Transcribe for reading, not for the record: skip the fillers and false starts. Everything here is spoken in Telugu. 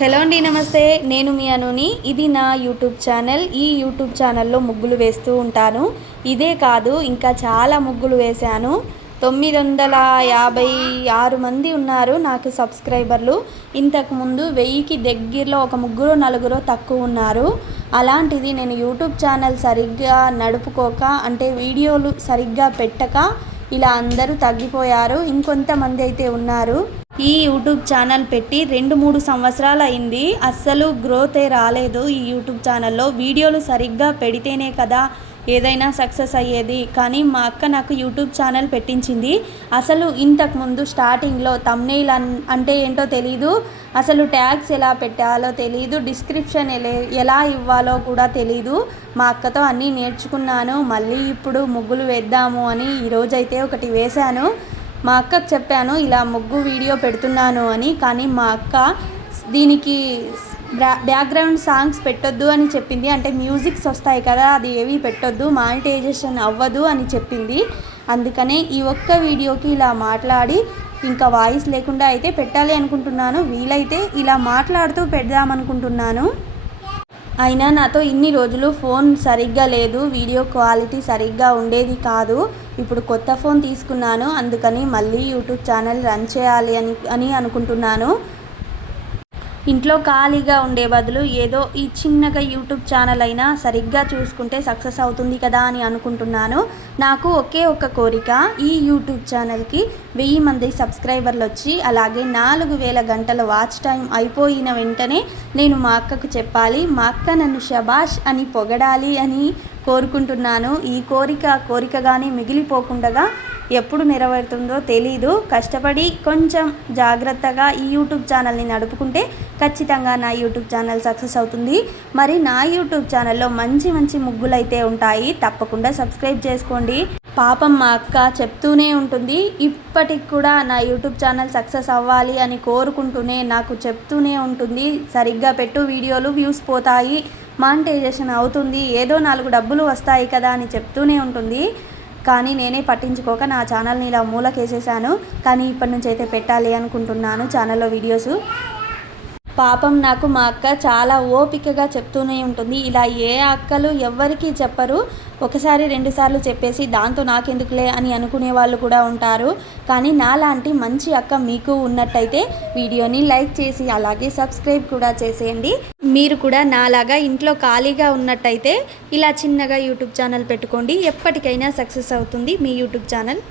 హలో అండి, నమస్తే. నేను మీ అనుని. ఇది నా యూట్యూబ్ ఛానల్. ఈ యూట్యూబ్ ఛానల్లో ముగ్గులు వేస్తూ ఉంటాను. ఇదే కాదు, ఇంకా చాలా ముగ్గులు వేశాను. 956 మంది ఉన్నారు నాకు సబ్స్క్రైబర్లు. ఇంతకుముందు 1000కి దగ్గరలో ఒక ముగ్గురు నలుగురు తక్కువ ఉన్నారు. అలాంటిది నేను యూట్యూబ్ ఛానల్ సరిగ్గా నడుపుకోక, అంటే వీడియోలు సరిగ్గా పెట్టక ఇలా అందరూ తగ్గిపోయారు. ఇంకొంతమంది అయితే ఉన్నారు. ఈ యూట్యూబ్ ఛానల్ పెట్టి 2-3 సంవత్సరాలు అయింది. అస్సలు గ్రోతే రాలేదు. ఈ యూట్యూబ్ ఛానల్లో వీడియోలు సరిగ్గా పెడితేనే కదా ఏదైనా సక్సెస్ అయ్యేది. కానీ మా అక్క నాకు యూట్యూబ్ ఛానల్ పెట్టించింది. అసలు ఇంతకుముందు స్టార్టింగ్లో థంబ్నెయిల్ అంటే ఏంటో తెలీదు, అసలు ట్యాగ్స్ ఎలా పెట్టాలో తెలీదు, డిస్క్రిప్షన్ ఎలా ఇవ్వాలో కూడా తెలీదు. మా అక్కతో అన్నీ నేర్చుకున్నాను. మళ్ళీ ఇప్పుడు ముగ్గులు వేద్దాము అని ఈరోజైతే ఒకటి వేశాను. మా అక్కకు చెప్పాను ఇలా ముగ్గు వీడియో పెడుతున్నాను అని. కానీ మా అక్క దీనికి బ్యాక్గ్రౌండ్ సాంగ్స్ పెట్టొద్దు అని చెప్పింది. అంటే మ్యూజిక్స్ వస్తాయి కదా, అది ఏవి పెట్టొద్దు, మానిటైజేషన్ అవ్వదు అని చెప్పింది. అందుకనే ఈ ఒక్క వీడియోకి ఇలా మాట్లాడి ఇంకా వాయిస్ లేకుండా అయితే పెట్టాలి అనుకుంటున్నాను. వీలైతే ఇలా మాట్లాడుతూ పెడదామనుకుంటున్నాను. అయినా నాతో ఇన్ని రోజులు ఫోన్ సరిగ్గా లేదు, వీడియో క్వాలిటీ సరిగ్గా ఉండేది కాదు. ఇప్పుడు కొత్త ఫోన్ తీసుకున్నాను. అందుకని మళ్ళీ యూట్యూబ్ ఛానల్ రన్ చేయాలి అని అనుకుంటున్నాను. ఇంట్లో ఖాళీగా ఉండే బదులు ఏదో ఈ చిన్నగా యూట్యూబ్ ఛానల్ అయినా సరిగ్గా చూసుకుంటే సక్సెస్ అవుతుంది కదా అని అనుకుంటున్నాను. నాకు ఒకే ఒక్క కోరిక, ఈ యూట్యూబ్ ఛానల్కి 1000 మంది సబ్స్క్రైబర్లు వచ్చి అలాగే 4000 గంటల వాచ్ టైం అయిపోయిన వెంటనే నేను మా అక్కకు చెప్పాలి, మా అక్క నన్ను శబాష్ అని పొగడాలి అని కోరుకుంటున్నాను. ఈ కోరికగానే మిగిలిపోకుండా ఎప్పుడు నెరవేరుతుందో తెలీదు. కష్టపడి కొంచెం జాగ్రత్తగా ఈ యూట్యూబ్ ఛానల్ని నడుపుకుంటే ఖచ్చితంగా నా యూట్యూబ్ ఛానల్ సక్సెస్ అవుతుంది. మరి నా యూట్యూబ్ ఛానల్లో మంచి మంచి ముగ్గులు అయితే ఉంటాయి. తప్పకుండా సబ్స్క్రైబ్ చేసుకోండి. పాపం మా అక్క చెప్తూనే ఉంటుంది, ఇప్పటికి కూడా నా యూట్యూబ్ ఛానల్ సక్సెస్ అవ్వాలి అని కోరుకుంటూనే నాకు చెప్తూనే ఉంటుంది, సరిగ్గా పెట్టు వీడియోలు వ్యూస్ పోతాయి, మానిటైజేషన్ అవుతుంది, ఏదో 4 డబ్బులు వస్తాయి కదా అని చెప్తూనే ఉంటుంది. కానీ నేనే పట్టించుకోక నా ఛానల్ని ఇలా మూలకేసేసాను. కానీ ఇప్పటి నుంచి అయితే పెట్టాలి అనుకుంటున్నాను ఛానల్లో వీడియోస్. పాపం నాకు మా అక్క చాలా ఓపికగా చెప్తూనే ఉంటుంది. ఇలా ఏ అక్కలు ఎవ్వరికీ చెప్పరు, ఒకసారి 2 సార్లు చెప్పేసి దాంతో నాకెందుకులే అని అనుకునే వాళ్ళు కూడా ఉంటారు. కానీ నాలాంటి మంచి అక్క మీకు ఉన్నట్టయితే వీడియోని లైక్ చేసి అలాగే సబ్స్క్రైబ్ కూడా చేసేయండి. మీరు కూడా నాలాగా ఇంట్లో ఖాళీగా ఉన్నట్టయితే ఇలా చిన్నగా యూట్యూబ్ ఛానల్ పెట్టుకోండి. ఎప్పటికైనా సక్సెస్ అవుతుంది మీ యూట్యూబ్ ఛానల్.